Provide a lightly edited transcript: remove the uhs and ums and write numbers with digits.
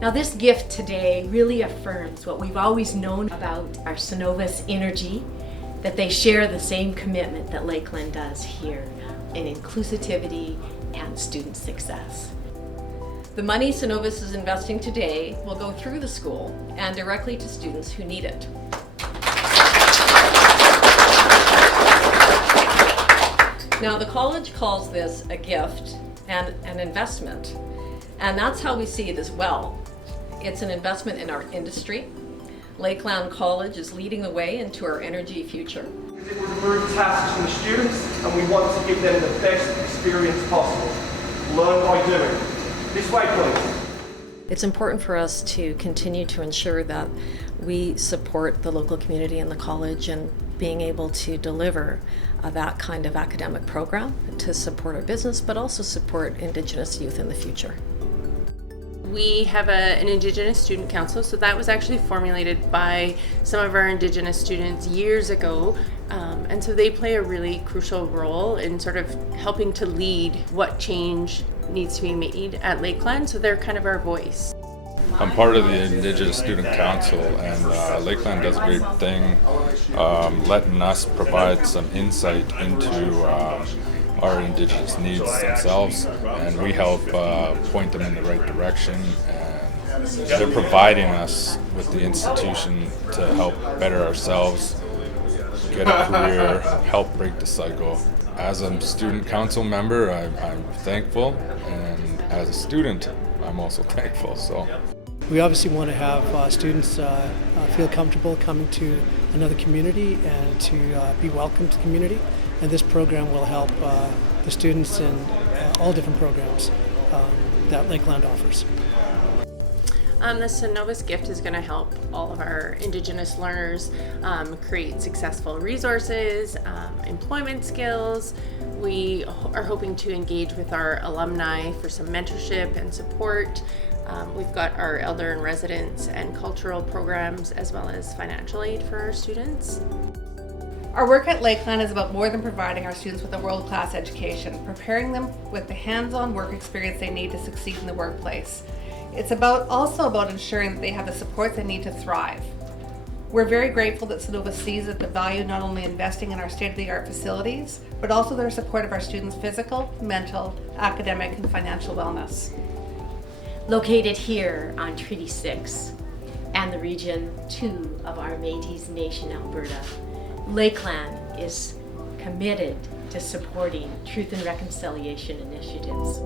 Now this gift today really affirms what we've always known about our Cenovus Energy, that they share the same commitment that Lakeland does here in inclusivity and student success. The money Cenovus is investing today will go through the school and directly to students who need it. Now the college calls this a gift and an investment, and that's how we see it as well. It's an investment in our industry. Lakeland College is leading the way into our energy future. It will remove tasks from the students, and we want to give them the best experience possible. Learn by doing. This way, please. It's important for us to continue to ensure that we support the local community and the college and being able to deliver that kind of academic program to support our business, but also support Indigenous youth in the future. We have an Indigenous Student Council, so that was actually formulated by some of our Indigenous students years ago, and so they play a really crucial role in sort of helping to lead what change needs to be made at Lakeland, so they're kind of our voice. I'm part of the Indigenous Student Council, and Lakeland does a great thing letting us provide some insight into our Indigenous needs themselves, and we help point them in the right direction, and they're providing us with the institution to help better ourselves, get a career, help break the cycle. As a student council member, I'm thankful, and as a student, I'm also thankful. So we obviously want to have students feel comfortable coming to another community and to be welcome to the community. And this program will help the students in all different programs that Lakeland offers. The Cenovus gift is going to help all of our Indigenous learners create successful resources, employment skills. We are hoping to engage with our alumni for some mentorship and support. We've got our elder in residence and cultural programs, as well as financial aid for our students. Our work at Lakeland is about more than providing our students with a world-class education, preparing them with the hands-on work experience they need to succeed in the workplace. It's also about ensuring that they have the supports they need to thrive. We're very grateful that Cenovus sees the value not only investing in our state-of-the-art facilities, but also their support of our students' physical, mental, academic, and financial wellness. Located here on Treaty 6 and the Region 2 of our Métis Nation, Alberta, Lakeland is committed to supporting truth and reconciliation initiatives.